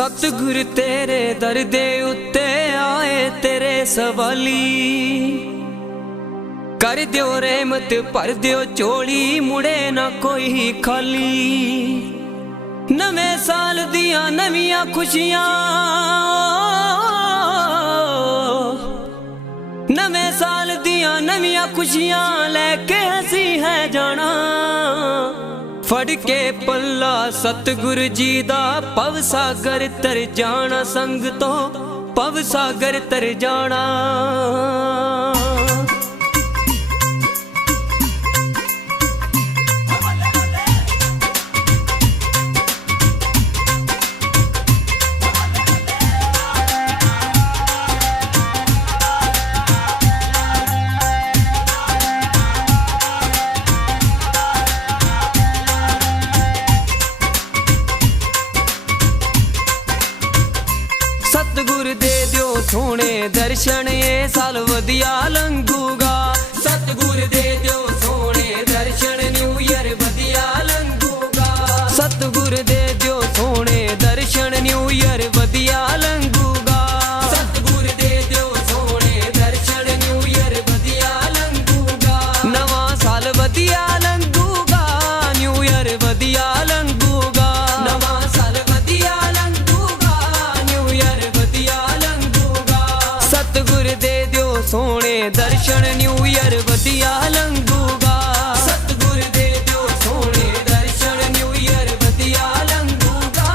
सतगुर तेरे दर दे उत्ते आए तेरे सवाली, कर दियो रहमत भर दियो चोली, मुड़े ना कोई खाली। नवे साल दिया नवियां खुशियां, नवे साल दिया नवियां खुशियां लेके हसी है जाना। फड़ के पल्ला सतगुर जी दा पव सागर तर जाना, संग तो पव सागर तर जाना। सतगुर दे दियो सोने दर्शन ये साल वधिया लंघूगा। सतगुर दे दियो सोने दर्शन न्यू ईयर वधिया लंघूगा। सतगुर दे दियो सोने दर्शन न्यू ईयर वधिया लंघूगा। सतगुर दे दियो सोने दर्शन न्यू ईयर वधिया लंघूगा। नवा साल वधिया लंघूगा, न्यू ईयर वधिया लंघूगा। नवा साल वधिया लंघूगा, न्यू ईयर वधिया लंघूगा। सतगुर दे दियो सोने दर्शन न्यू ईयर वधिया लंघूगा। सतगुर दे दियो सोने दर्शन न्यू ईयर वधिया लंघूगा।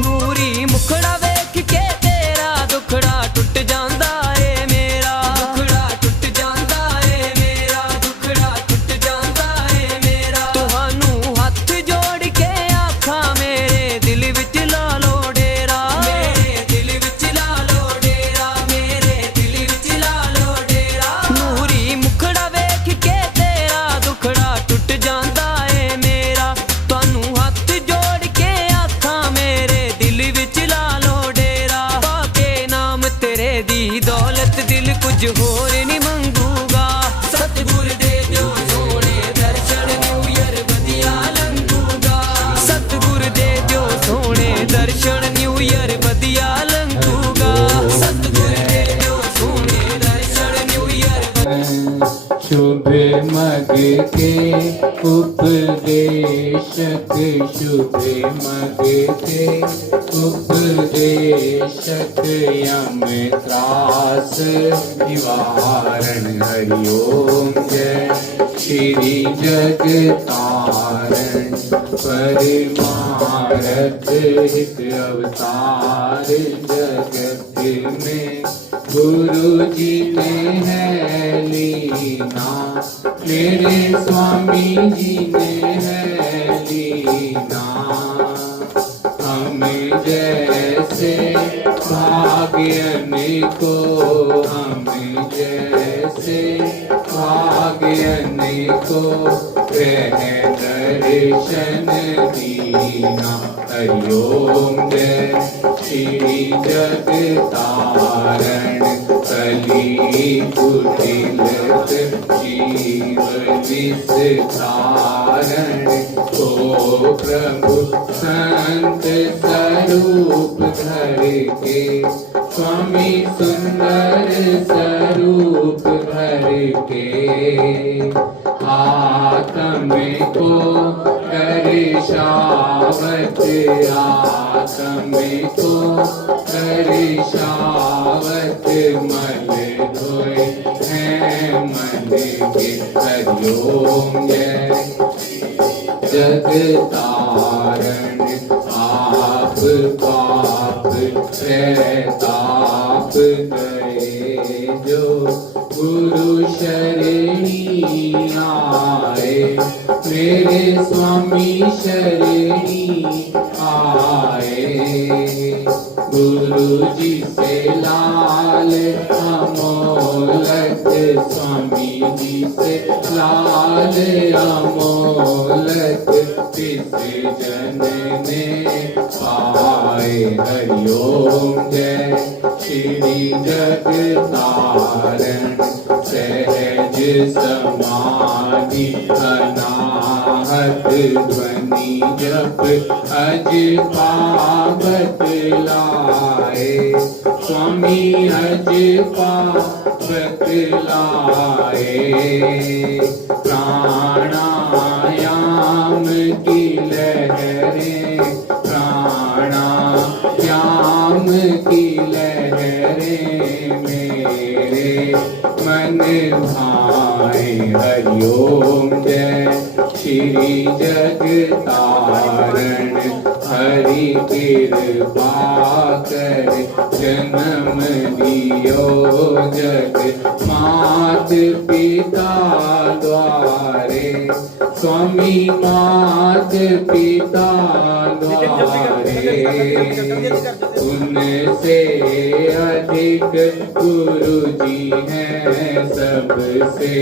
ਨੂਰੀ ਮੁਖੜਾ ਵੇਖ ਕੇ ਤੇਰਾ ਦੁਖੜਾ ਟੁੱਟ ਜਾਂਦਾ ਏ ਮੇਰਾ। ਦੁਖੜਾ ਟੁੱਟ ਜਾਂਦਾ ਏ ਮੇਰਾ, ਦੁਖੜਾ ਟੁੱਟ ਜਾਂਦਾ ਏ ਮੇਰਾ। ਤੁਹਾਨੂੰ ਹੱਥ ਜੋੜ ਕੇ ਆਖਾਂ ਮੇਰੇ ਦਿਲ ਵਿੱਚ ਲਾ ਲੋ ਡੇਰਾ। ਮੇਰੇ ਦਿਲ ਵਿੱਚ ਲਾ ਲੋ ਡੇਰਾ, ਮੇਰੇ ਦਿਲ ਵਿੱਚ ਲਾ ਲੋ ਡੇਰਾ। ਨੂਰੀ ਮੁਖੜਾ ਵੇਖ ਕੇ ਤੇਰਾ ਦੁਖੜਾ ਟੁੱਟ ਜਾਂਦਾ ਏ ਮੇਰਾ। ਤੁਹਾਨੂੰ ਹੱਥ ਜੋੜ ਕੇ ਆਖਾਂ ਮੇਰੇ दिल विच ला लो डेरा। पाके नाम तेरे दी दौलत दिल कुछ होर नहीं मंगूगा। सतगुर दे दियो सोने दर्शन न्यू ईयर वधिया लंघूगा। सतगुर दे दियो सोने दर्शन न्यू ईयर वधिया लंघूगा। सतगुर दे दियो सोने दर्शन न्यू ईयर। शुभ मग के उपदेशक, शुभ मग के उपदेशक, यम त्रास निवारण। हरि ओम जय श्री जगतारण, परमारथ हित अवतार। जगत में गुरु जी ने है लीना, मेरे स्वामी जी ने है लीना। हम जैसे भाग्यन को, हम जैसे भाग्यन को ग्रह दर्शन दीना। हरि ओम जय श्री जगतारण, कली कुटिलत जीव विस्तारण। ओ प्रभु संत स्वरूप धर के, स्वामी सुंदर स्वरूप धर के। आत्म को दर्शावत, आत्म को दर्शावत। मल धोए हैं मन के। हरि ओम जय जगतारण, आप पाप प्रताप गए जो गुरु शरणी आए। मेरे स्वामी शरणी आए। गुरु जी से लाल अमोलक स्वामी जी से लाल अमोलक तिस जन ने पाए। हरिओम जय श्री जगतारण सहज समाधि अनाहत ध्वनि जप अज पावत लाए। स्वामी अज पावत लाए। प्राणायाम की लहरें प्राणायाम की लहरें मेरे मन भाए। हरिओम जय श्री जगतारण हरि कृपा कर जन्म दियो जग मात पिता द्वारे। स्वामी मात पिता द्वारे उनसे अधिक गुरु जी हैं सबसे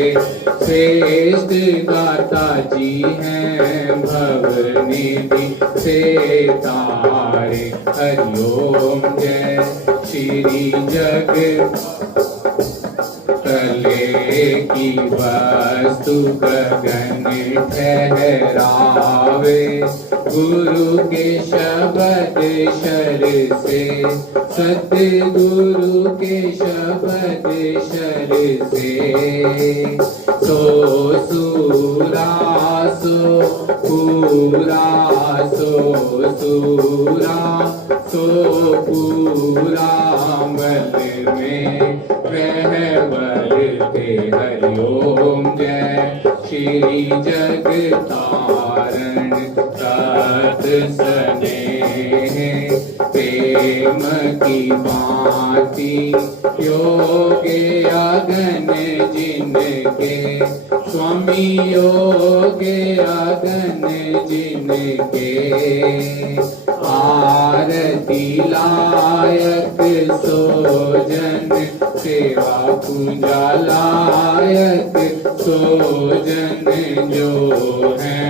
श्रेष्ठ दाता जी हैं भवनिधि से तारे। हरिओम जय श्री जग तले की वस्तु गगन ठहरावे। गुरु के शब्द शर से सतगुरु के शब्द शर से सो सूरा सो पूरा सो सूरा सो पूरा मल में रहवरते। हरिओम जय श्री जगतारण सत स्नेह प्रेम की भांति योगे अगन जिनके। स्वामी योगे अगन जिनके आरती लायक सोजन सेवा पूजा लायक सोजन जो है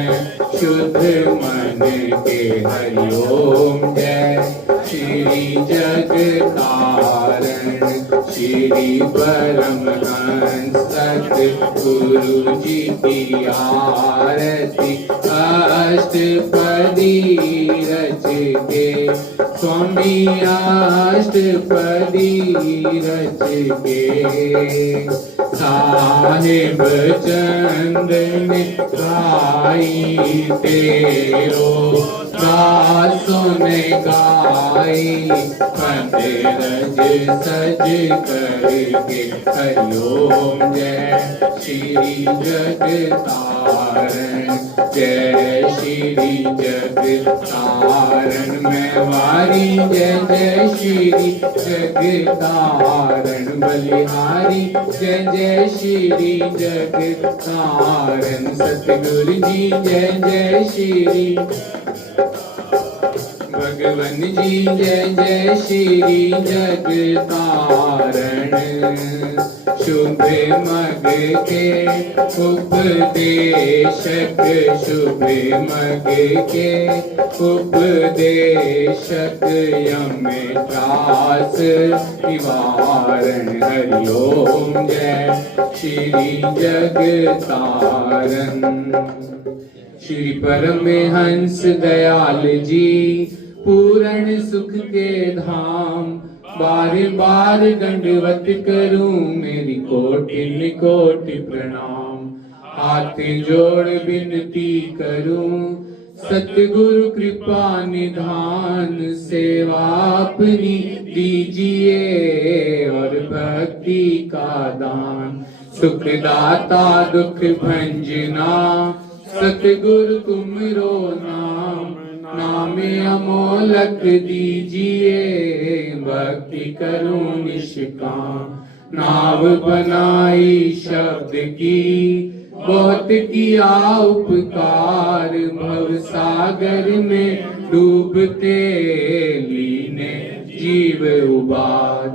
शुद्ध मन के। हरिओम जय श्री जगतारण श्री परमहंस सतगुरु जी की आरती अष्टपदी रच के। स्वामी अष्टपदी रच के साहिब चंदन गाई तेरो दासों ने गाई पंद्रज सज करके। हरिओम जय श्री जगतारण जय श्री जगतारण मैवारी जय जय श्री जगतारण बलिहारी जय जय श्री जगतारण सतगुरु जी जय जय श्री भगवन जी जय जय श्री जगतारण। शुभ मग के उपदेशक शुभ मग के उपदेशक यम त्रास निवारण। हरिओम जय श्री जगतारण। श्री परमहंस दयाल जी पूर्ण सुख के धाम बार बार दंडवत करूं मेरी कोटि कोटि प्रणाम। हाथ जोड़ विनती करूं सतगुरु कृपा निधान सेवा अपनी दीजिए और भक्ति का दान। सुखदाता दुख भंजना सतगुरु तुमरो नाम नाम अमोलक दीजिए भक्ति करूं निष्काम। नाव बनाई शब्द की बहुत किया उपकार भव सागर में डूबते लीने जीव उबार।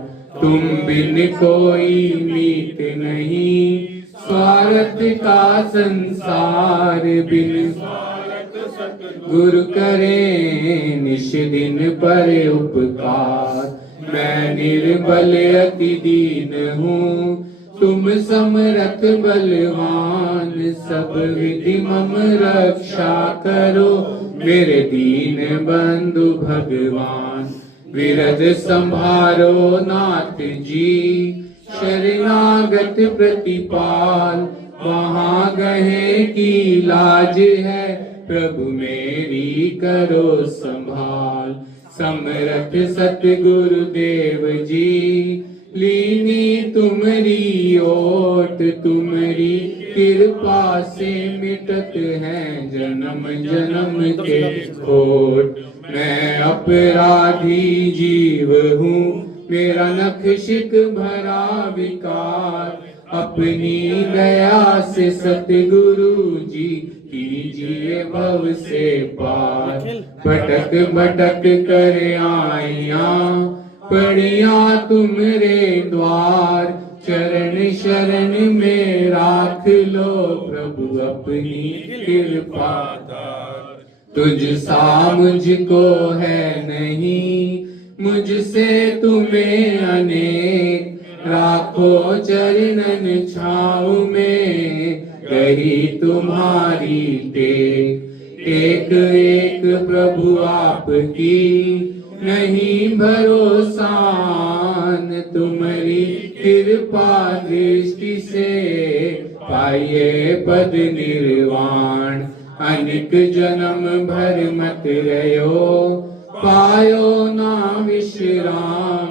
तुम बिन कोई मीत नहीं, स्वार्थ का संसार बिन गुरु करे निश दिन पर उपकार। मैं निर्बल अति दीन हूँ, तुम समरथ बलवान, सब विधि मम रक्षा करो मेरे दीन बंधु भगवान। विरध संभारो नाथ जी, शरणागत प्रतिपाल, वहाँ गहे की लाज है, प्रभु मेरी करो संभाल। समरथ सतगुरुदेव जी, लीनी तुम्हारी ओट, तुम्हारी कृपा से मिटत है जन्म जन्म के खोट। मैं अपराधी जीव हूँ, मेरा नखशिक भरा विकार, अपनी दया से सतगुरु जी कीजिए भव से पार। भटक भटक कर आइया पड़िया तुमरे द्वार, चरण शरण में राख लो प्रभु अपनी कृपा। तुझ सा मुझको है नहीं, मुझसे तुम्हें अनेक, राखो चरणन छाँव में गही तुम्हारी टेक। एक एक प्रभु आपकी नहीं भरोसान, तुम्हारी कृपा दृष्टि से पाइए पद निर्वाण। अनिक जन्म भर मत रहो, पायो ना विश्राम,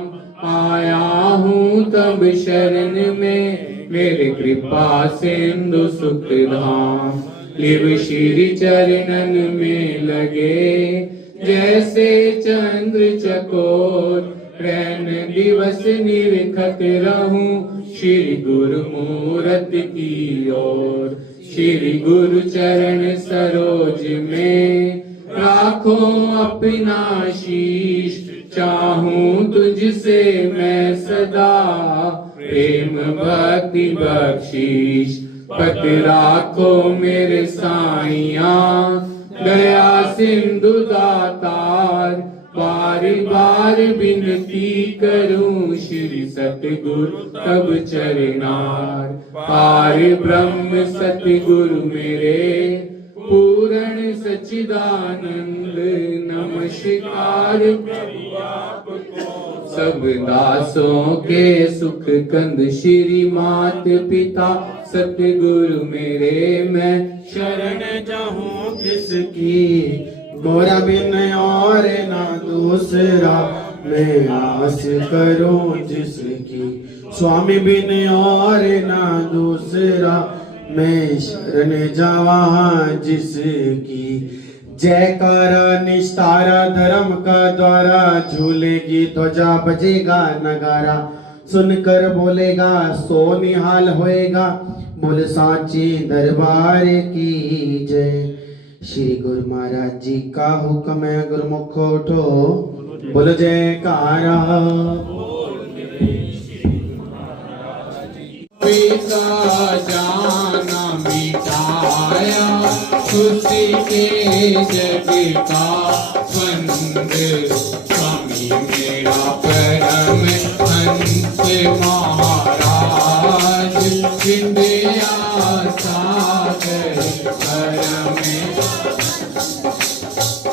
आया हूँ तब शरण में मेरे कृपा सिंधु सुख धाम। लिव श्री चरणन में लगे जैसे चंद्र चकोर, रैन दिवस निरखत रहूं श्री गुरु मूरत की ओर। श्री गुरु चरण सरोज में राखो अपना शीश, चाहूं तुझसे मैं सदा प्रेम भक्ति बख्शीश। पत राखो मेरे साइया दया सिंधु दातार, बार बार विनती करूं श्री सतगुरु तब चरणार। पार ब्रह्म सतगुरु मेरे पूर्ण सच्चिदानंद, नमस्कार सब दासों के सुख कंद। श्री मात पिता सतगुरु मेरे मैं शरण जाऊं किसकी, गोरा बिन और ना दूसरा मैं आस करूं जिसकी। स्वामी बिन और ना दूसरा मैं शरण जावा जिसकी। जयकारा निस्तारा धर्म का द्वारा, झूलेगी ध्वजा बजेगा नगारा। सुनकर बोलेगा सो निहाल होएगा, बोल सांची दरबार की जय। श्री गुरु महाराज जी का हुक्म है, गुरुमुख उठो बोल जयकारा। पिता जाना मिटाया, खुशी के जग का बंद। स्वामी मेरा परम हंस महाराज, विद्या सागर परम।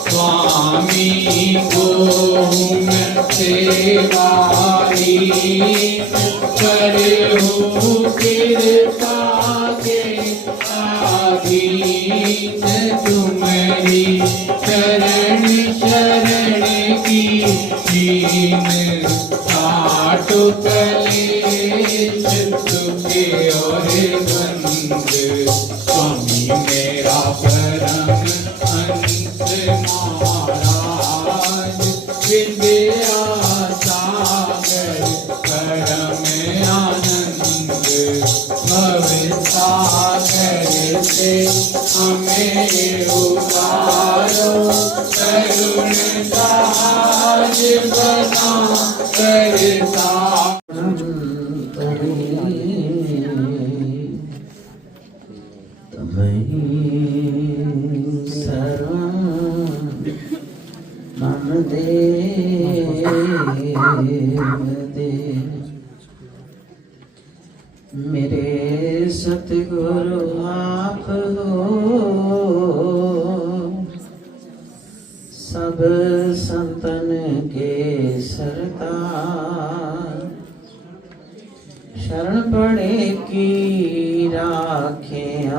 स्वामी को मैं सेवाई करो कृपा के अधीन। तुम्हारी शरण शरण की दीन, काटो कलेश दुख और बंद। स्वामी मेरा परम हंस महाराज, विद्या सागर परम आनंद। भव सागर से हमें उबारो, करुण दाज बना करता। सर्वं मम देव देव। मेरे सतगुरु आप हो, सब संतन के सरदार। शरण पड़े की राखें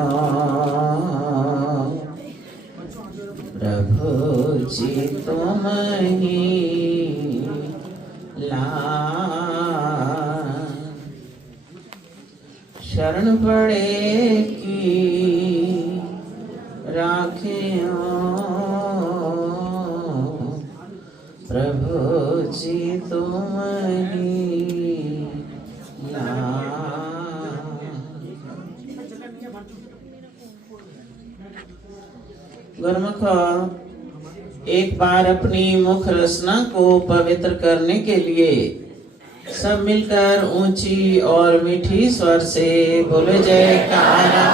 प्रभु जी तुम ही लाल। शरण पड़े की राखें प्रभु जी तुम ही गुरुमुख एक बार अपनी मुख रसना को पवित्र करने के लिए सब मिलकर ऊंची और मीठी स्वर से बोले जयकारा।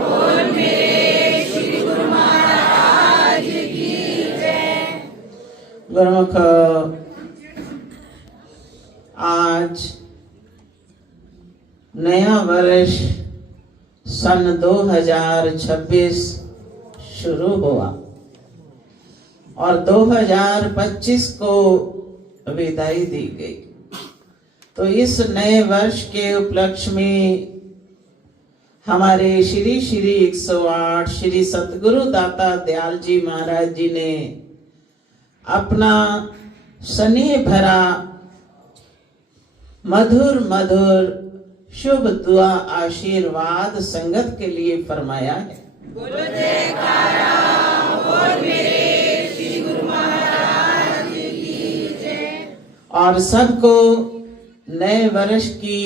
बोल मेरे श्री गुरु महाराज की जय। गुरुमुख आज नया वर्ष सन 2026 शुरू हुआ और 2025 को विदाई दी गई। तो इस नए वर्ष के उपलक्ष्य में हमारे श्री 108 श्री सतगुरु दाता दयाल जी महाराज जी ने अपना स्नेह भरा मधुर मधुर शुभ दुआ आशीर्वाद संगत के लिए फरमाया है। बोलो जयकारा। बोल मेरे श्री गुरु महाराज की जय। और सबको नए वर्ष की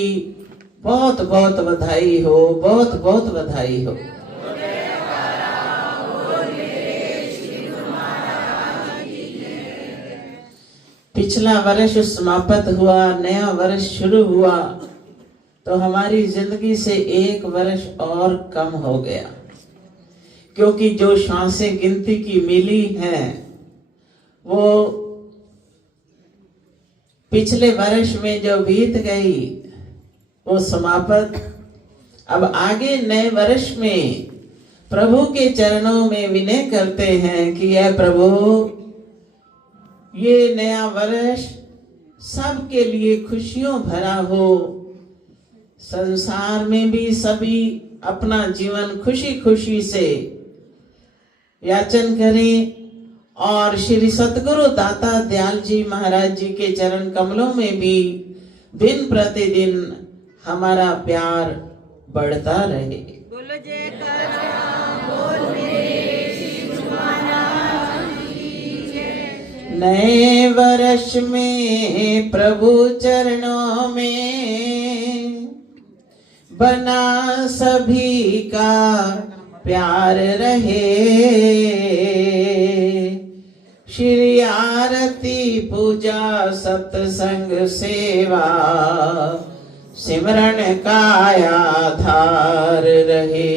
बहुत बहुत बधाई हो, बहुत बहुत बधाई हो। पिछला वर्ष समाप्त हुआ, नया वर्ष शुरू हुआ तो हमारी जिंदगी से एक वर्ष और कम हो गया, क्योंकि जो सांसें गिनती की मिली हैं वो पिछले वर्ष में जो बीत गई वो समाप्त। अब आगे नए वर्ष में प्रभु के चरणों में विनय करते हैं कि यह प्रभु ये नया वर्ष सबके लिए खुशियों भरा हो, संसार में भी सभी अपना जीवन खुशी खुशी से याचन करें और श्री सतगुरु दाता दयाल जी महाराज जी के चरण कमलों में भी दिन प्रतिदिन हमारा प्यार बढ़ता रहे। बोलो जयकारा। बोल मेरे श्री गुरु महाराज की जय। नए वर्ष में प्रभु चरणों में बना सभी का प्यार रहे। श्री आरती पूजा सत्संग सेवा सिमरन का आधार रहे।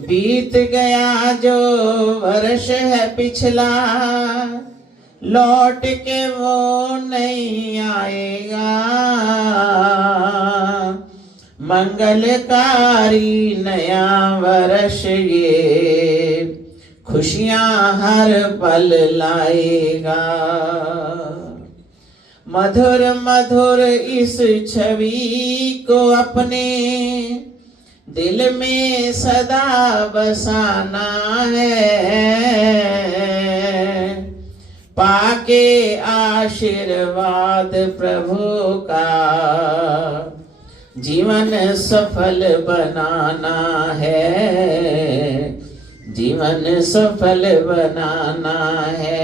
बीत गया जो वर्ष है पिछला, लौट के वो नहीं आएगा। मंगलकारी नया वर्ष ये खुशियां हर पल लाएगा। मधुर मधुर इस छवि को अपने दिल में सदा बसाना है। पाके आशीर्वाद प्रभु का जीवन सफल बनाना है। जीवन सफल बनाना है।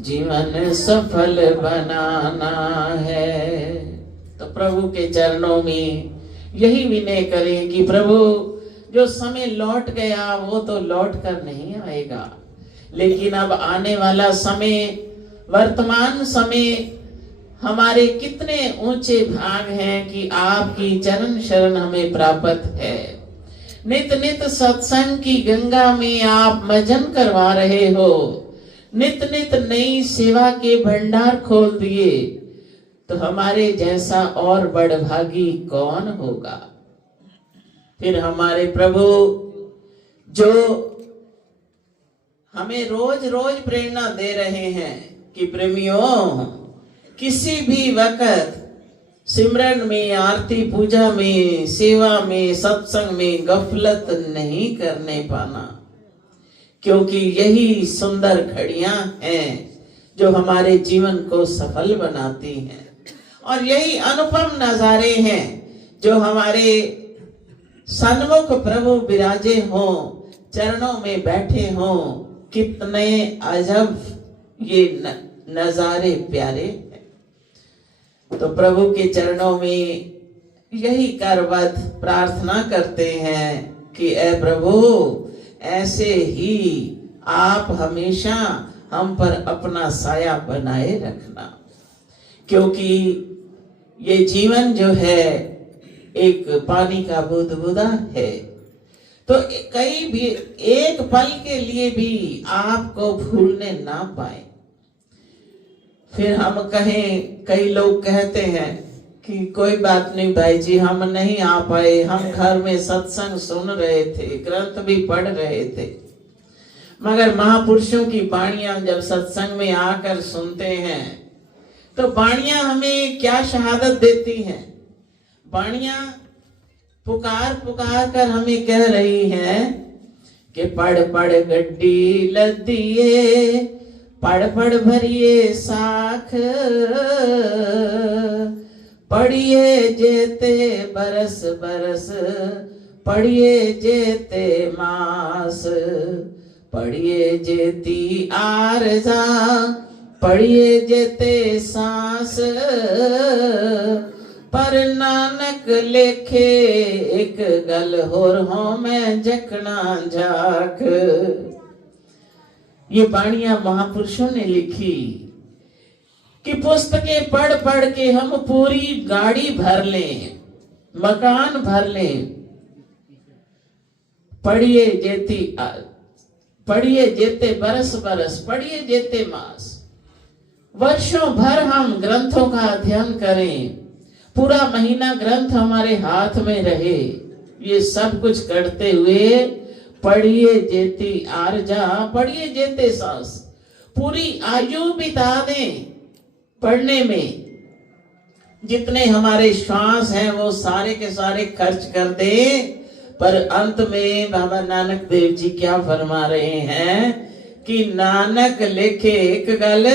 जीवन सफल बनाना है। तो प्रभु के चरणों में यही विनय करें कि प्रभु जो समय लौट गया वो तो लौट कर नहीं आएगा, लेकिन अब आने वाला समय, वर्तमान समय हमारे कितने ऊंचे भाग हैं कि आपकी चरण शरण हमें प्राप्त है। नित नित सत्संग की गंगा में आप मजन करवा रहे हो, नित नित नई सेवा के भंडार खोल दिए, तो हमारे जैसा और बड़भागी कौन होगा। फिर हमारे प्रभु जो हमें रोज रोज प्रेरणा दे रहे हैं कि प्रेमियों, किसी भी वक्त सिमरन में, आरती पूजा में, सेवा में, सत्संग में गफलत नहीं करने पाना, क्योंकि यही सुंदर घड़ियां हैं जो हमारे जीवन को सफल बनाती हैं, और यही अनुपम नजारे हैं जो हमारे सन्मुख प्रभु विराजे हों, चरणों में बैठे हों। कितने अजब ये नजारे प्यारे हैं। तो प्रभु के चरणों में यही करवत प्रार्थना करते हैं कि ऐ प्रभु, ऐसे ही आप हमेशा हम पर अपना साया बनाए रखना, क्योंकि ये जीवन जो है एक पानी का बुदबुदा है। तो कई भी एक पल के लिए भी आपको भूलने ना पाए। फिर हम कहें, कई लोग कहते हैं कि कोई बात नहीं भाई जी, हम नहीं आ पाए, हम घर में सत्संग सुन रहे थे, ग्रंथ भी पढ़ रहे थे। मगर महापुरुषों की वाणियां जब सत्संग में आकर सुनते हैं तो वाणियां हमें क्या शहादत देती हैं। वाणियां पुकार पुकार कर हमें कह रही हैं कि पढ़ पढ़ गड्डी लदिए, पढ़ पढ़ भरिए साख, पढ़िए जेते बरस बरस, पढ़िए जेते मास, पढ़िए जेती आरजा, पढ़िए जेते सांस, पर नानक लेखे एक गल होर हो मैं जकना जाक। ये वाणियां महापुरुषों ने लिखी कि पुस्तकें पढ़ पढ़ के हम पूरी गाड़ी भर लें, मकान भर लें, पढ़िए जेती, पढ़िए जेते बरस बरस, पढ़िए जेते मास, वर्षों भर हम ग्रंथों का अध्ययन करें, पूरा महीना ग्रंथ हमारे हाथ में रहे। ये सब कुछ करते हुए पढ़िए जेती आरजा, पढ़िए जेते सांस, पूरी आयु बिता दें पढ़ने में। जितने हमारे श्वास हैं वो सारे के सारे खर्च कर दें, पर अंत में बाबा नानक देव जी क्या फरमा रहे हैं कि नानक लेखे एक गल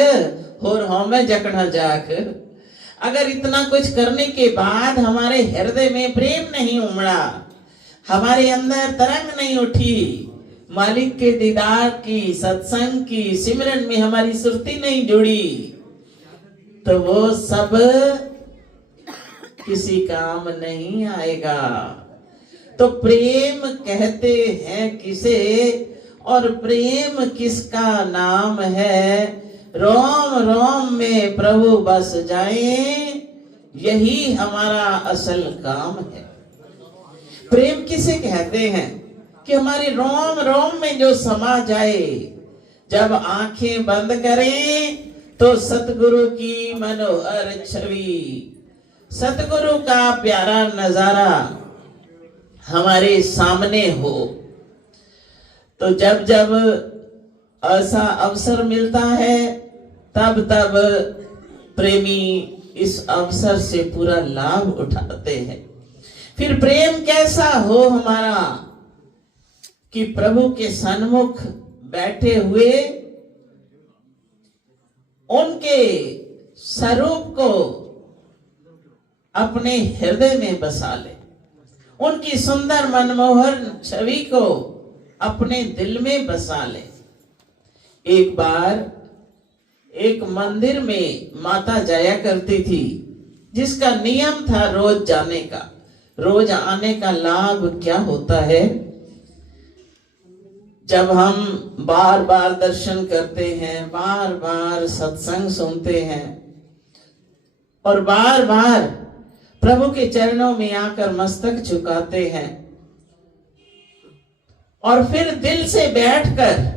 होर होमे जकना जाक। अगर इतना कुछ करने के बाद हमारे हृदय में प्रेम नहीं उमड़ा, हमारे अंदर तरंग नहीं उठी, मालिक के दीदार की, सत्संग की, सिमरन में हमारी सुरती नहीं जुड़ी, तो वो सब किसी काम नहीं आएगा। तो प्रेम कहते हैं किसे, और प्रेम किसका नाम है। रोम रोम में प्रभु बस जाए, यही हमारा असल काम है। प्रेम किसे कहते हैं कि हमारे रोम रोम में जो समा जाए। जब आंखें बंद करें तो सतगुरु की मनोहर छवि, सतगुरु का प्यारा नजारा हमारे सामने हो। तो जब जब ऐसा अवसर मिलता है तब तब प्रेमी इस अवसर से पूरा लाभ उठाते हैं। फिर प्रेम कैसा हो हमारा कि प्रभु के सन्मुख बैठे हुए उनके स्वरूप को अपने हृदय में बसा ले, उनकी सुंदर मनमोहर छवि को अपने दिल में बसा ले। एक बार एक मंदिर में माता जाया करती थी, जिसका नियम था रोज जाने का। रोज आने का लाभ क्या होता है, जब हम बार बार दर्शन करते हैं, बार बार सत्संग सुनते हैं और बार बार प्रभु के चरणों में आकर मस्तक झुकाते हैं, और फिर दिल से बैठकर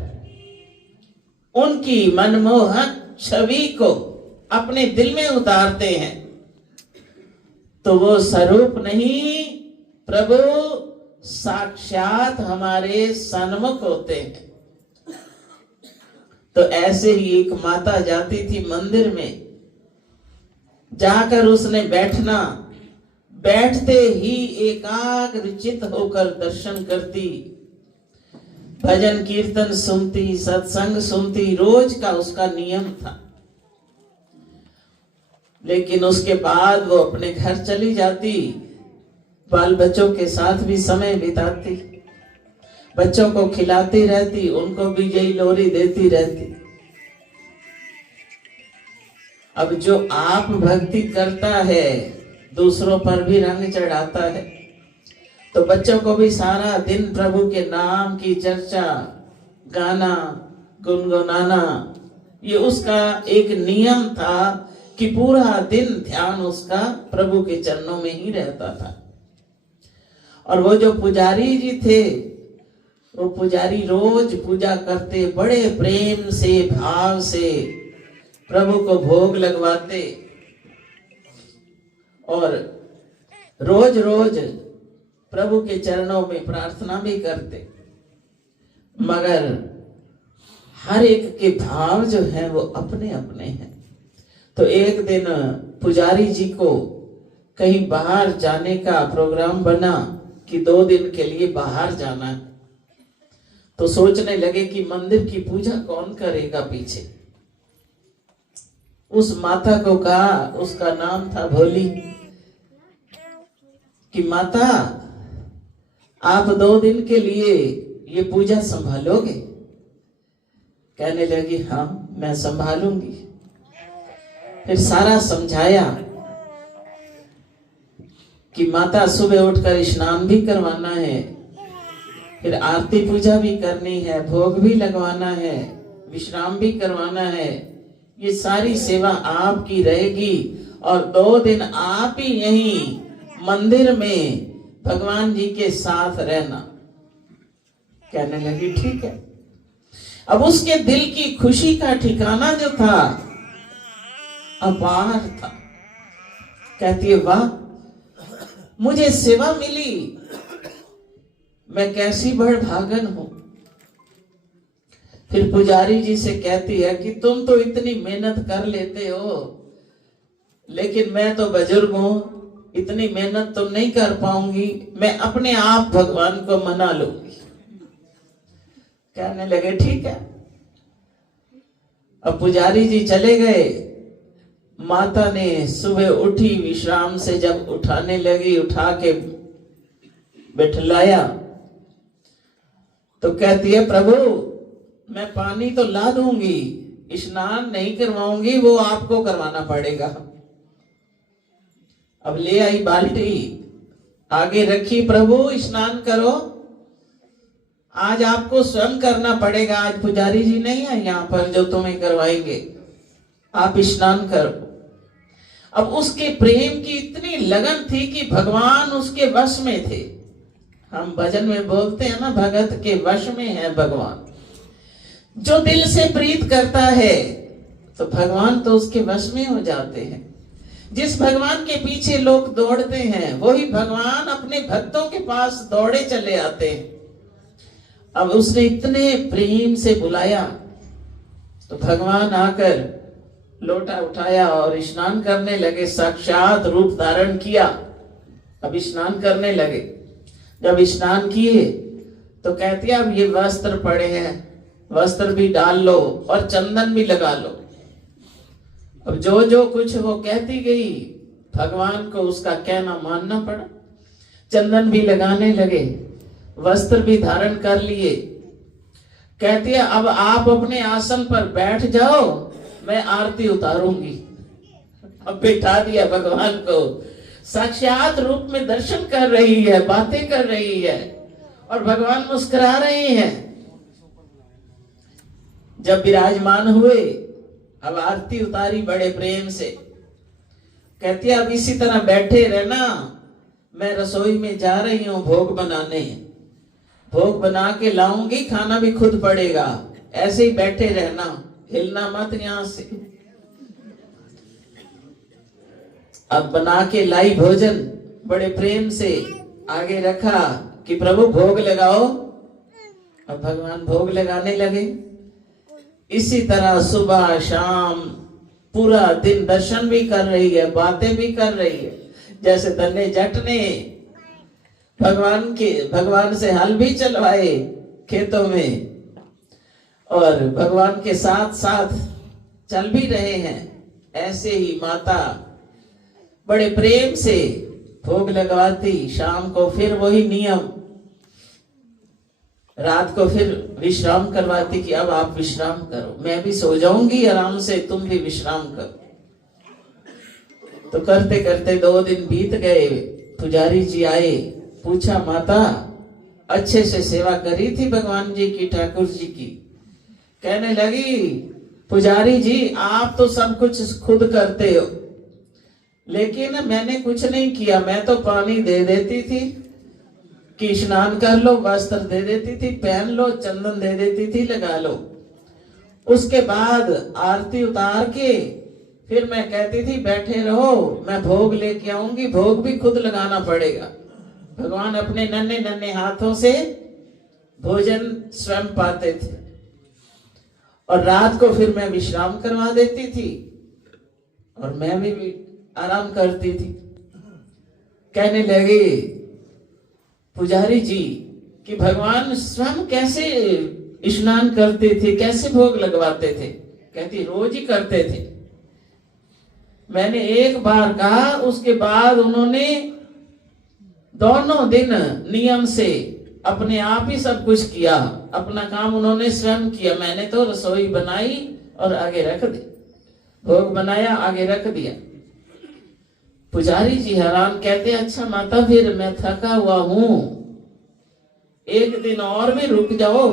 उनकी मनमोहक छवि को अपने दिल में उतारते हैं, तो वो स्वरूप नहीं, प्रभु साक्षात हमारे सन्मुख होते हैं। तो ऐसे ही एक माता जाती थी मंदिर में, जाकर उसने बैठना, बैठते ही एकाग्रचित होकर दर्शन करती, भजन कीर्तन सुनती, सत्संग सुनती, रोज का उसका नियम था। लेकिन उसके बाद वो अपने घर चली जाती, बाल बच्चों के साथ भी समय बिताती, बच्चों को खिलाती रहती, उनको भी यही लोरी देती रहती। अब जो आप भक्ति करता है, दूसरों पर भी रंग चढ़ाता है, तो बच्चों को भी सारा दिन प्रभु के नाम की चर्चा, गाना, गुनगुनाना, ये उसका एक नियम था कि पूरा दिन ध्यान उसका प्रभु के चरणों में ही रहता था। और वो जो पुजारी जी थे, वो पुजारी रोज पूजा करते, बड़े प्रेम से, भाव से प्रभु को भोग लगवाते और रोज रोज प्रभु के चरणों में प्रार्थना भी करते। मगर हर एक के भाव जो है वो अपने अपने हैं। तो एक दिन पुजारी जी को कहीं बाहर जाने का प्रोग्राम बना कि 2 दिन के लिए बाहर जाना है। तो सोचने लगे कि मंदिर की पूजा कौन करेगा पीछे। उस माता को कहा, उसका नाम था भोली, कि माता आप 2 दिन के लिए ये पूजा संभालोगे? कहने लगी हाँ मैं संभालूंगी। फिर सारा समझाया कि माता सुबह उठकर स्नान भी करवाना है, फिर आरती पूजा भी करनी है, भोग भी लगवाना है, विश्राम भी करवाना है, ये सारी सेवा आपकी रहेगी और 2 दिन आप ही यहीं मंदिर में भगवान जी के साथ रहना। कहने लगी ठीक है। अब उसके दिल की खुशी का ठिकाना जो था अपार था। कहती है वाह मुझे सेवा मिली, मैं कैसी बड़भागन हूं। फिर पुजारी जी से कहती है कि तुम तो इतनी मेहनत कर लेते हो, लेकिन मैं तो बुजुर्ग हूं, इतनी मेहनत तो नहीं कर पाऊंगी, मैं अपने आप भगवान को मना लूंगी। कहने लगे ठीक है। अब पुजारी जी चले गए। माता ने सुबह उठी, विश्राम से जब उठाने लगी, उठा के बैठलाया तो कहती है प्रभु मैं पानी तो ला दूंगी, स्नान नहीं करवाऊंगी, वो आपको करवाना पड़ेगा। अब ले आई बाल्टी, आगे रखी, प्रभु स्नान करो, आज आपको स्वयं करना पड़ेगा, आज पुजारी जी नहीं है यहाँ पर जो तुम्हें करवाएंगे, आप स्नान करो। अब उसके प्रेम की इतनी लगन थी कि भगवान उसके वश में थे। हम भजन में बोलते हैं ना, भगत के वश में है भगवान। जो दिल से प्रीत करता है तो भगवान तो उसके वश में हो जाते हैं। जिस भगवान के पीछे लोग दौड़ते हैं वही भगवान अपने भक्तों के पास दौड़े चले आते हैं। अब उसने इतने प्रेम से बुलाया तो भगवान आकर लोटा उठाया और स्नान करने लगे, साक्षात रूप धारण किया। अब स्नान करने लगे। जब स्नान किए तो कहती है अब ये वस्त्र पड़े हैं, वस्त्र भी डाल लो और चंदन भी लगा लो। अब जो जो कुछ वो कहती गई भगवान को उसका कहना मानना पड़ा। चंदन भी लगाने लगे, वस्त्र भी धारण कर लिए। कहती है अब आप अपने आसन पर बैठ जाओ, मैं आरती उतारूंगी। अब बैठा दिया भगवान को, साक्षात रूप में दर्शन कर रही है, बातें कर रही है और भगवान मुस्कुरा रहे हैं। जब विराजमान हुए अब आरती उतारी बड़े प्रेम से। कहती है अब इसी तरह बैठे रहना, मैं रसोई में जा रही हूं भोग बनाने। भोग बना के लाऊंगी, खाना भी खुद पड़ेगा, ऐसे ही बैठे रहना, हिलना मत यहां से। अब बना के लाई भोजन, बड़े प्रेम से आगे रखा कि प्रभु भोग लगाओ। अब भगवान भोग लगाने लगे। इसी तरह सुबह शाम पूरा दिन दर्शन भी कर रही है, बातें भी कर रही है। जैसे धन्य जट ने भगवान से हल भी चलवाए खेतों में, और भगवान के साथ साथ चल भी रहे हैं, ऐसे ही माता बड़े प्रेम से भोग लगवाती। शाम को फिर वही नियम, रात को फिर विश्राम करवाती कि अब आप विश्राम करो, मैं भी सो जाऊंगी आराम से, तुम भी विश्राम करो। तो करते करते 2 दिन बीत गए। पुजारी जी आए, पूछा माता अच्छे से सेवा करी थी भगवान जी की, ठाकुर जी की? कहने लगी पुजारी जी आप तो सब कुछ खुद करते हो, लेकिन मैंने कुछ नहीं किया। मैं तो पानी दे देती थी कि स्नान कर लो, वस्त्र दे देती थी, पहन लो, चंदन दे देती थी, लगा लो। उसके बाद आरती उतार के फिर मैं कहती थी बैठे रहो, मैं भोग लेके आऊंगी, भोग भी खुद लगाना पड़ेगा। भगवान अपने नन्हे नन्हे हाथों से भोजन स्वयं पाते थे, और रात को फिर मैं विश्राम करवा देती थी और मैं भी आराम करती थी। कहने लगे पुजारी जी कि भगवान स्वयं कैसे स्नान करते थे, कैसे भोग लगवाते थे? कहती रोज ही करते थे। मैंने एक बार कहा, उसके बाद उन्होंने दोनों दिन नियम से अपने आप ही सब कुछ किया, अपना काम उन्होंने स्वयं किया। मैंने तो रसोई बनाई और आगे रख दी, भोग बनाया आगे रख दिया। पुजारी जी हैरान, कहते अच्छा माता फिर मैं थका हुआ हूं, एक दिन और भी रुक जाओ।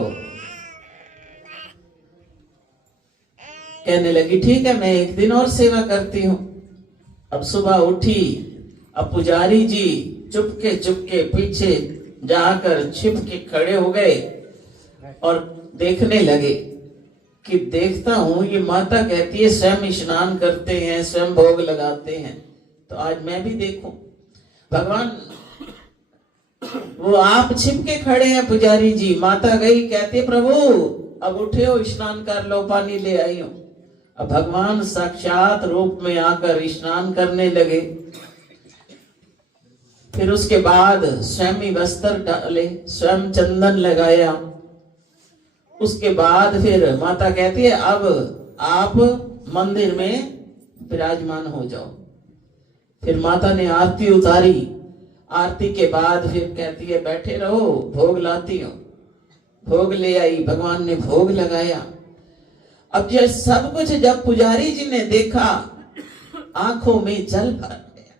कहने लगी ठीक है, मैं एक दिन और सेवा करती हूं। अब सुबह उठी, अब पुजारी जी चुपके पीछे जाकर छिप के खड़े हो गए और देखने लगे कि देखता हूं ये माता कहती है स्वयं स्नान करते हैं, स्वयं भोग लगाते हैं, तो आज मैं भी देखूं। भगवान वो आप छिपके खड़े हैं पुजारी जी। माता गई, कहती है प्रभु अब उठे हो, स्नान कर लो, पानी ले आई हो। अब भगवान साक्षात रूप में आकर स्नान करने लगे। फिर उसके बाद स्वयं ही वस्त्र डाले, स्वयं चंदन लगाया। उसके बाद फिर माता कहती है अब आप मंदिर में विराजमान हो जाओ। फिर माता ने आरती उतारी। आरती के बाद फिर कहती है बैठे रहो, भोग लाती हूं। भोग ले आई, भगवान ने भोग लगाया। अब ये सब कुछ जब पुजारी जी ने देखा, आंखों में जल भर गया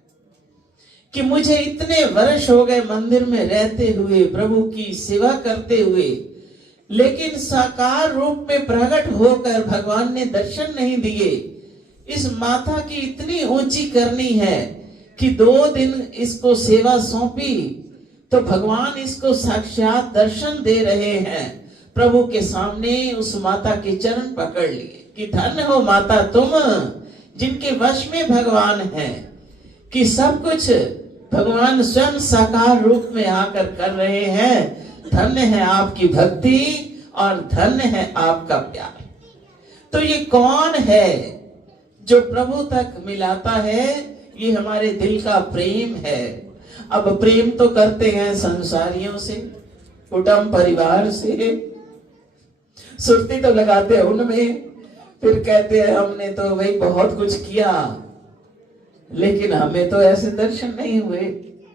कि मुझे इतने वर्ष हो गए मंदिर में रहते हुए, प्रभु की सेवा करते हुए, लेकिन साकार रूप में प्रकट होकर भगवान ने दर्शन नहीं दिए। इस माता की इतनी ऊंची करनी है कि 2 दिन इसको सेवा सौंपी तो भगवान इसको साक्षात दर्शन दे रहे हैं। प्रभु के सामने उस माता के चरण पकड़ लिए कि धन्य हो माता तुम, जिनके वश में भगवान है, कि सब कुछ भगवान स्वयं साकार रूप में आकर कर रहे हैं। धन्य है आपकी भक्ति और धन्य है आपका प्यार। तो ये कौन है जो प्रभु तक मिलाता है? ये हमारे दिल का प्रेम है। अब प्रेम तो करते हैं संसारियों से, कुटुंब परिवार से, सुरती तो लगाते हैं उनमें, फिर कहते हैं हमने तो भाई बहुत कुछ किया, लेकिन हमें तो ऐसे दर्शन नहीं हुए,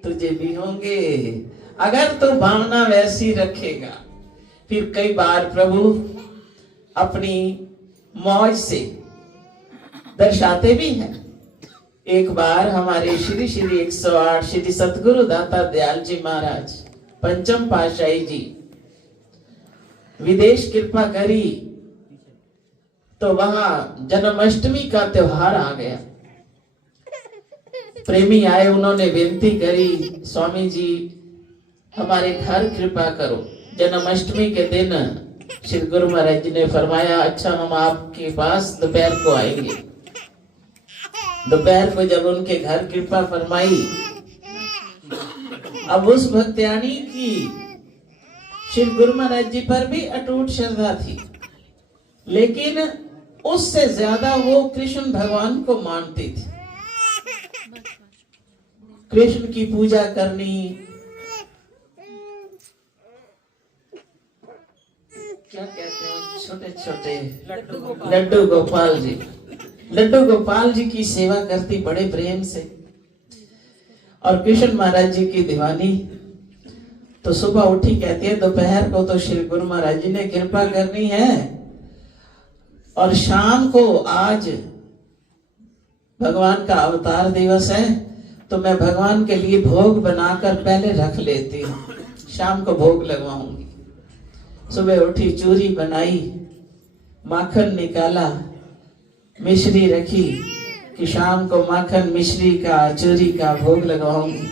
तुझे भी होंगे अगर तू भावना वैसी रखेगा। फिर कई बार प्रभु अपनी मौज से दर्शाते भी हैं। एक बार हमारे श्री 108 श्री सतगुरु दाता दयाल जी महाराज पंचम पातशाही जी विदेश कृपा करी, तो वहां जन्माष्टमी का त्योहार आ गया। प्रेमी आए, उन्होंने विनती करी स्वामी जी हमारे घर कृपा करो, जन्माष्टमी के दिन श्री गुरु महाराज जी ने फरमाया, अच्छा हम आपके पास दोपहर को आएंगे। दोपहर को जब उनके घर कृपा फरमाई, अब उस भक्त्यानी की श्री गुरु महाराज जी पर भी अटूट श्रद्धा थी, लेकिन उससे ज्यादा वो कृष्ण भगवान को मानती थी। कृष्ण की पूजा करनी, क्या कहते हैं छोटे छोटे लड्डू गोपाल जी, लड्डू गोपाल जी की सेवा करती बड़े प्रेम से। और कृष्ण महाराज जी की दीवानी तो सुबह उठी कहती है, दोपहर को तो श्री गुरु महाराज जी ने कृपा करनी है और शाम को आज भगवान का अवतार दिवस है, तो मैं भगवान के लिए भोग बनाकर पहले रख लेती हूँ, शाम को भोग लगवाऊंगी। सुबह उठी, चूरी बनाई, माखन निकाला, मिश्री रखी कि शाम को माखन मिश्री का चूरी का भोग लगवाऊंगी।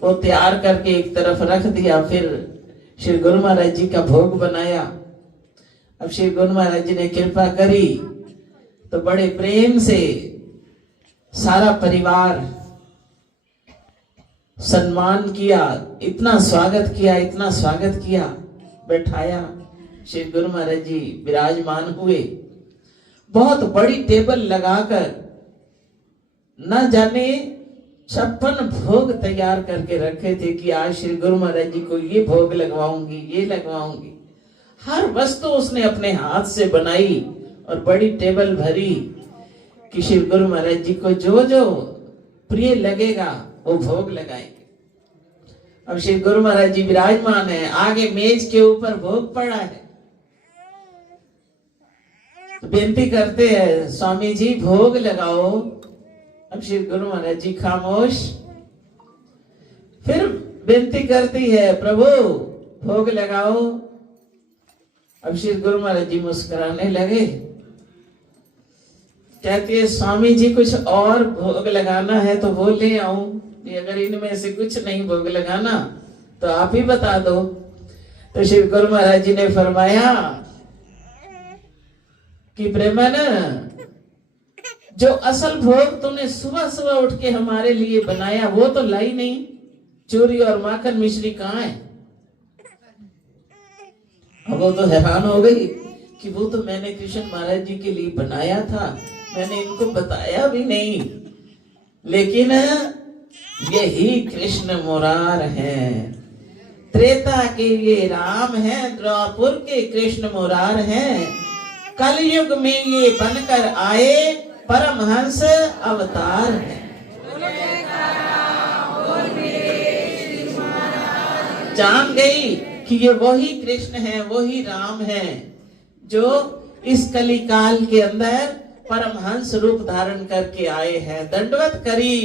वो तैयार करके एक तरफ रख दिया। फिर श्री गुरु महाराज जी का भोग बनाया। अब श्री गुरु महाराज जी ने कृपा करी तो बड़े प्रेम से सारा परिवार सम्मान किया, इतना स्वागत किया, इतना स्वागत किया, बैठाया। श्री गुरु महाराज जी विराजमान हुए। बहुत बड़ी टेबल लगाकर न जाने 56 भोग तैयार करके रखे थे कि आज श्री गुरु महाराज जी को ये भोग लगवाऊंगी, ये लगवाऊंगी। हर वस्तु उसने अपने हाथ से बनाई और बड़ी टेबल भरी कि श्री गुरु महाराज जी को जो जो प्रिय लगेगा वो भोग लगाएंगे। अब श्री गुरु महाराज जी विराजमान है, आगे मेज के ऊपर भोग पड़ा है। तो बेनती करते हैं, स्वामी जी भोग लगाओ। अब श्री गुरु महाराज जी खामोश। फिर बेनती करती है, प्रभु भोग लगाओ। अब श्री गुरु महाराज जी मुस्कुराने लगे। कहती है, स्वामी जी कुछ और भोग लगाना है तो वो ले आऊं, अगर इनमें से कुछ नहीं भोग लगाना तो आप ही बता दो। तो श्री गुरु महाराज जी ने फरमाया कि प्रेमन, जो असल भोग तूने सुबह सुबह उठ के हमारे लिए बनाया वो तो लाई नहीं, चूरी और माखन मिश्री कहाँ है? अब वो तो हैरान हो गई कि वो तो मैंने कृष्ण महाराज जी के लिए बनाया था, मैंने इनको बताया भी नहीं। लेकिन यही कृष्ण मुरार है, त्रेता के ये राम है, द्वापर के कृष्ण मुरार हैं, कलयुग में ये बनकर आए परमहंस अवतार है। जान गई कि ये वही कृष्ण है, वही राम है जो इस कलिकाल के अंदर परमहंस रूप धारण करके आए हैं। दंडवत करी,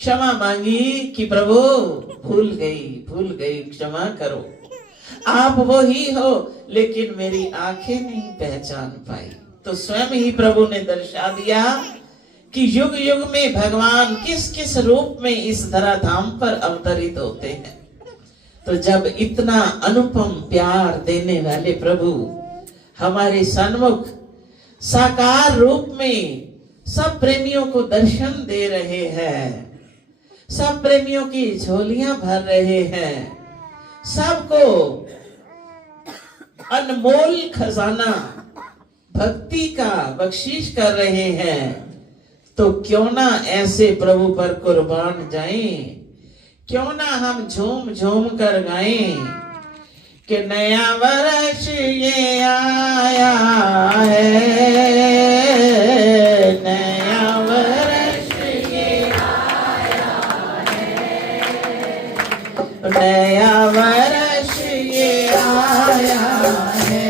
क्षमा मांगी कि प्रभु भूल गई, क्षमा करो। आप वो ही हो, लेकिन मेरी आंखें नहीं पहचान पाई। तो स्वयं ही प्रभु ने दर्शा दिया कि युग युग में भगवान किस किस रूप में इस धराधाम पर अवतरित होते हैं। तो जब इतना अनुपम प्यार देने वाले प्रभु हमारे सन्मुख साकार रूप में सब प्रेमियों को दर्शन दे रहे हैं, सब प्रेमियों की झोलियां भर रहे हैं, सबको अनमोल खजाना भक्ति का बख्शीश कर रहे हैं, तो क्यों ना ऐसे प्रभु पर कुर्बान जाएं, क्यों ना हम झूम झूम कर गाएं कि नया वर्ष ये आया है, नया वर्ष ये आया है, नया वर्ष ये आया है,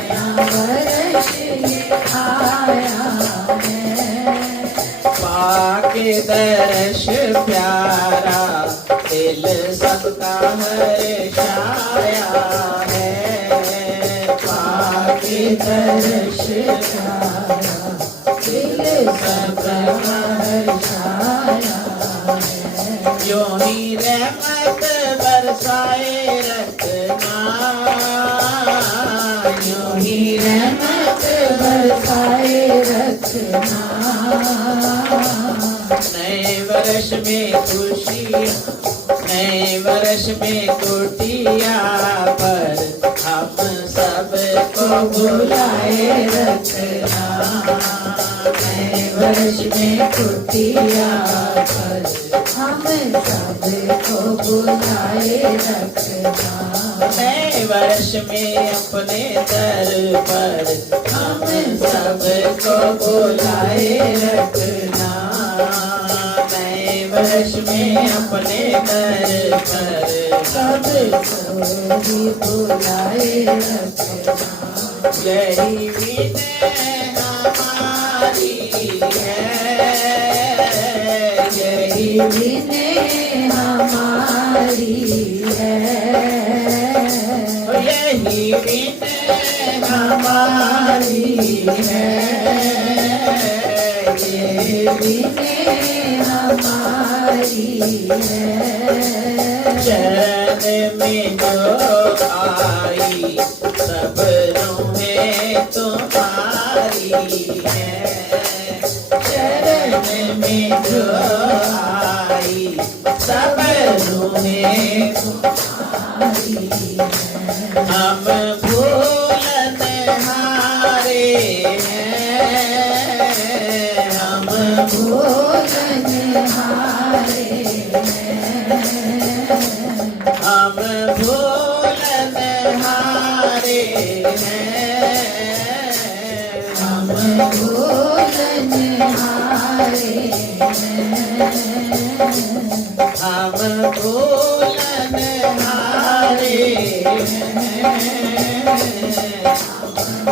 नया वर्ष ये आया है, पाके दर्श प्यारा दिल सबका हर्षाया है, पाके दर्श प्यारा दिल सबका हर्षाया है। जो ही रहमत बरसाए रखना, जो ही रहमत बरसाए रखना। नए वर्ष में खुशी, नए वर्ष में कुटिया पर हम सबको बुलाए रखना। नए वर्ष में कुटिया पर हम सबको बुलाए रखना। नए वर्ष में अपने दर पर हम सबको बुलाए रखना। नए वर्ष में अपने दर पर सबको भी बुलाए रखना। यही विनय हमारी है, यही विनय हमारी है, यही विनय हमारी है, ये विनय हमारी है। चरण में जो आई सब रूहें तुम्हारी है, चरण में जो आई सब रूहें तुम्हारी है। हम भूलन हारे हैं, हम भूलन हारे हैं, हम भूलन हारे हैं, हम भूलन हारे हैं, हम भूलन हारे हैं,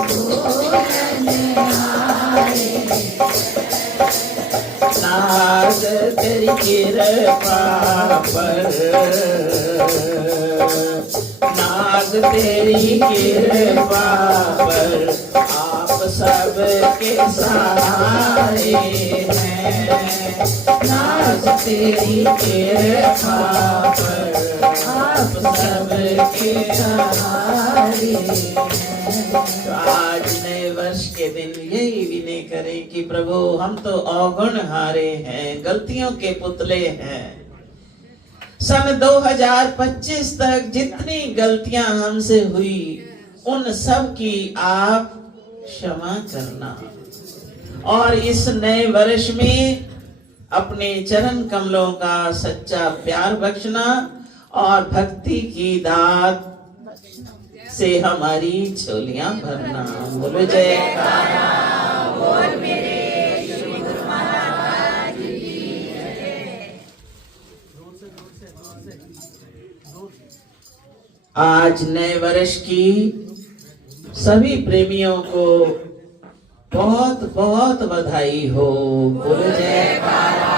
भूलन हारे। नाज तेरी कृपा पर, नाज तेरी कृपा पर आप सबके सहारे हैं। नाज तेरी कृपा पर आप सबके सहारे हैं। आज नए वर्ष के दिन यही विनय करें कि प्रभु हम तो अवगुण हारे हैं, गलतियों के पुतले हैं। सन 2025 तक जितनी गलतियां हमसे हुई उन सब की आप क्षमा करना, और इस नए वर्ष में अपने चरण कमलों का सच्चा प्यार बख्शना और भक्ति की दात से हमारी झोलियां भरना। बोलो जयकारा। बोल मेरे श्री गुरु महाराज की जय। आज नए वर्ष की सभी प्रेमियों को बहुत बहुत बधाई हो। बोलो जयकारा।